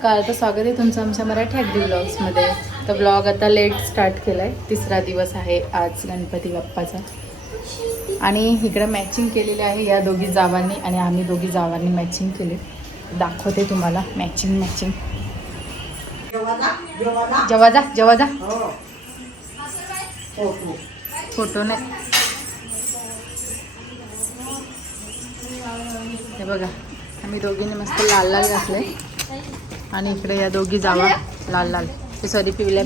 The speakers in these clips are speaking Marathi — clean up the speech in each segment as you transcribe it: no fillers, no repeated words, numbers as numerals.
सकाळ. तर स्वागत आहे तुमचं आमच्या मराठी अगदी ब्लॉग्समध्ये. तर ब्लॉग आता लेट स्टार्ट केला आहे. तिसरा दिवस आहे आज गणपती बाप्पाचा. आणि इकडं मॅचिंग केलेली आहे या दोघी जावांनी आणि आम्ही दोघी जावांनी मॅचिंग केली. दाखवते तुम्हाला मॅचिंग. जेव्हा जा फोटो नाही. हे बघा आम्ही दोघींनी मस्त लाल घातले आणि इकडे या दोघी जावा लाल सॉरी पिवल्या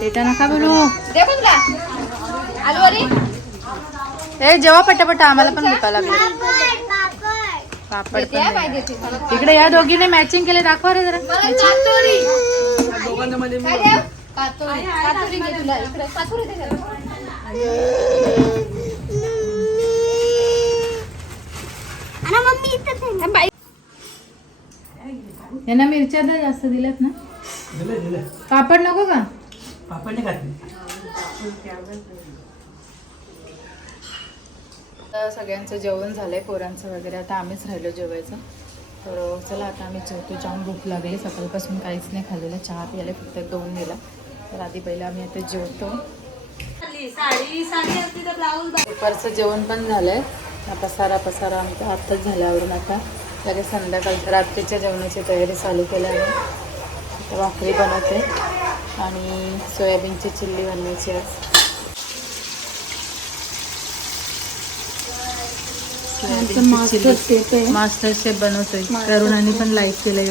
टेटा नका बोलू. ए जेव्हा पटापटा आम्हाला पण भुका लागले. पापड इकडे या दोघीने मॅचिंग केले. दाखवा रे जरा. यांना मिरच्या तर जास्त दिल्यात ना. पापड नको का? पापड सगळ्यांचं जेवण झालंय, पोरांचं वगैरे. आता आम्हीच राहिलो जेवायचं. तर चला आता आम्ही जेवतो. जाम भूक लागली. सकाळपासून काहीच नाही खाल्लेलं. चहा प्यायला फक्त 2 दिला. तर आधी पहिला आम्ही आता जेवतो. दुपारचं जेवण पण झालंय. पसारा आमचा आत्ताच झाल्यावरून आता लगेच संध्याकाळ रात्रीच्या जेवणाची तयारी चालू केली आहे. आता भाकरी बनवते आणि सोयाबीनची चिल्ली बनवायची आज. मास्टर शेफ बनवतोय. करुणाने पण लाईक केलंय.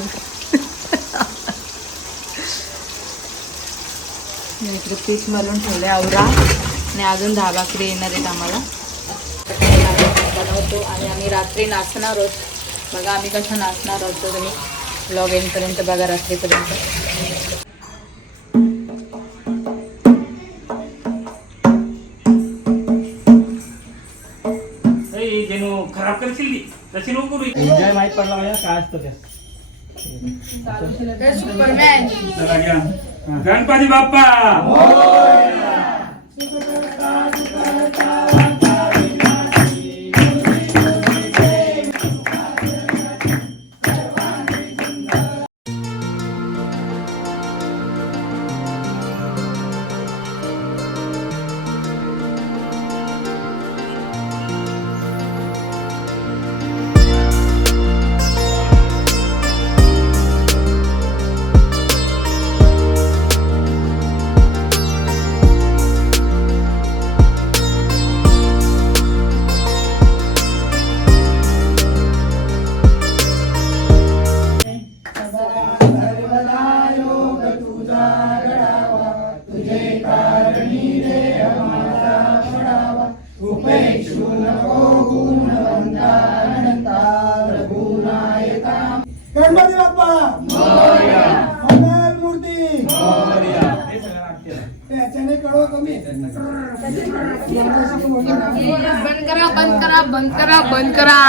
इकडे पीठ मळून ठेवले आवरा आणि अजून 10 भाकरी येणार आहेत आम्हाला. बनवतो आणि आम्ही रात्री नाचणार आहोत. बघा आम्ही कसं नाचणार आहोत. तुम्ही ब्लॉग एंडपर्यंत बघा रात्रीपर्यंत. खराब करशील तशी नको. एन्जॉय माहित पडला माझ्या काय असतं ते. सुपरमॅन गणपती बाप्पा. गणपती बाप्पा मंगल मूर्ती. त्याच्याने कळव कमी. बंद करा.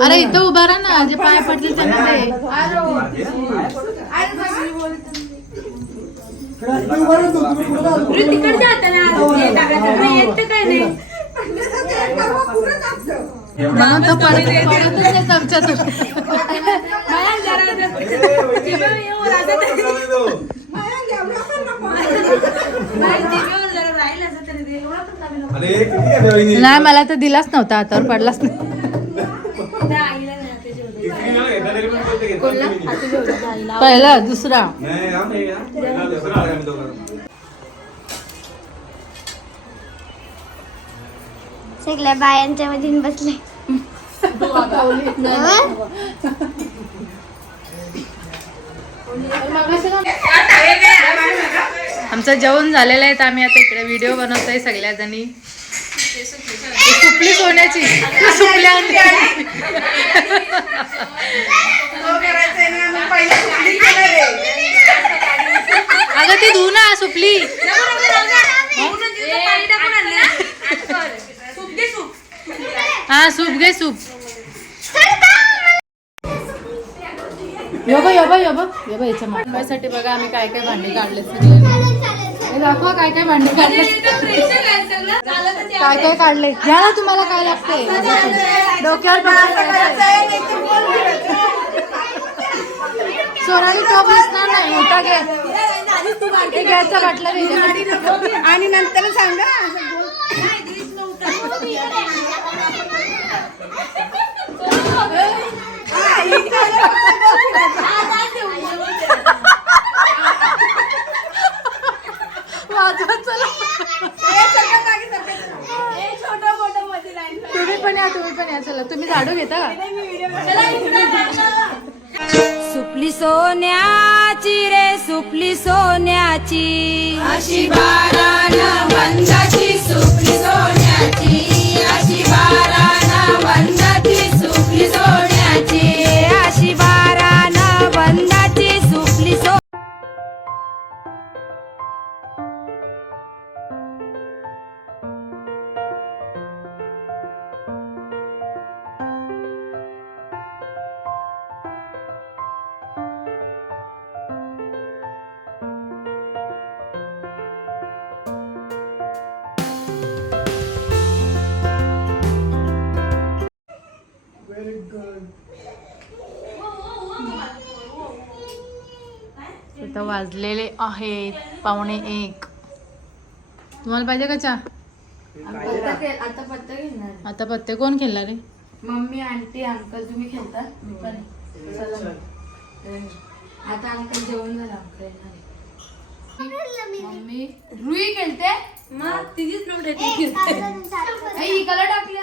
अरे इथं उभा राहा ना. जे पाय पडले त्यांना म्हणून तो चमच्यातून. नाही मला तर दिलाच नव्हता. हातावर पडलाच नाही. पहिला दुसरा सगळ्या बायांच्या मध्ये बसले. आमचं जेवण झालेलं आहे. तर आम्ही आता इकडे व्हिडिओ बनवतोय सगळ्या जणी. सुपली सोन्याची सुपल्या अगं ती धू ना सुपली. हा सूप घे सूप. याच्या मागवायसाठी बघा आम्ही काय काय भांडी काढले सगळे दाखवा काय काय भांडी काढले काय काय काढले घ्या ना तुम्हाला काय लागते डोक्यावर सोनाली टॉप दिसणार नाही मोठा घे गॅसचा बाटला वेगळा आणि नंतर सांगा तुम्ही पण या चला तुम्ही झाडू घेता का सुपली सोन्याची रे सुपली सोन्याची अशी बारानं वंदाची सुपली सोन्याची अशी बारानं वंदाची सुपली सोन्याची अशी बारानं वंदाची सुपली सो आता वाजलेले आहेत 1:15. तुम्हाला पाहिजे का चहा आता पत्ता घेणार आता पत्ते कोण खेळणार रे मम्मी आंटी अंकल तुम्ही खेळता मी पण चला. आता अंकल जेवण झालं अंकल येणार आहे. मम्मी रुई खेळते मग तिघीच ही कलर टाकली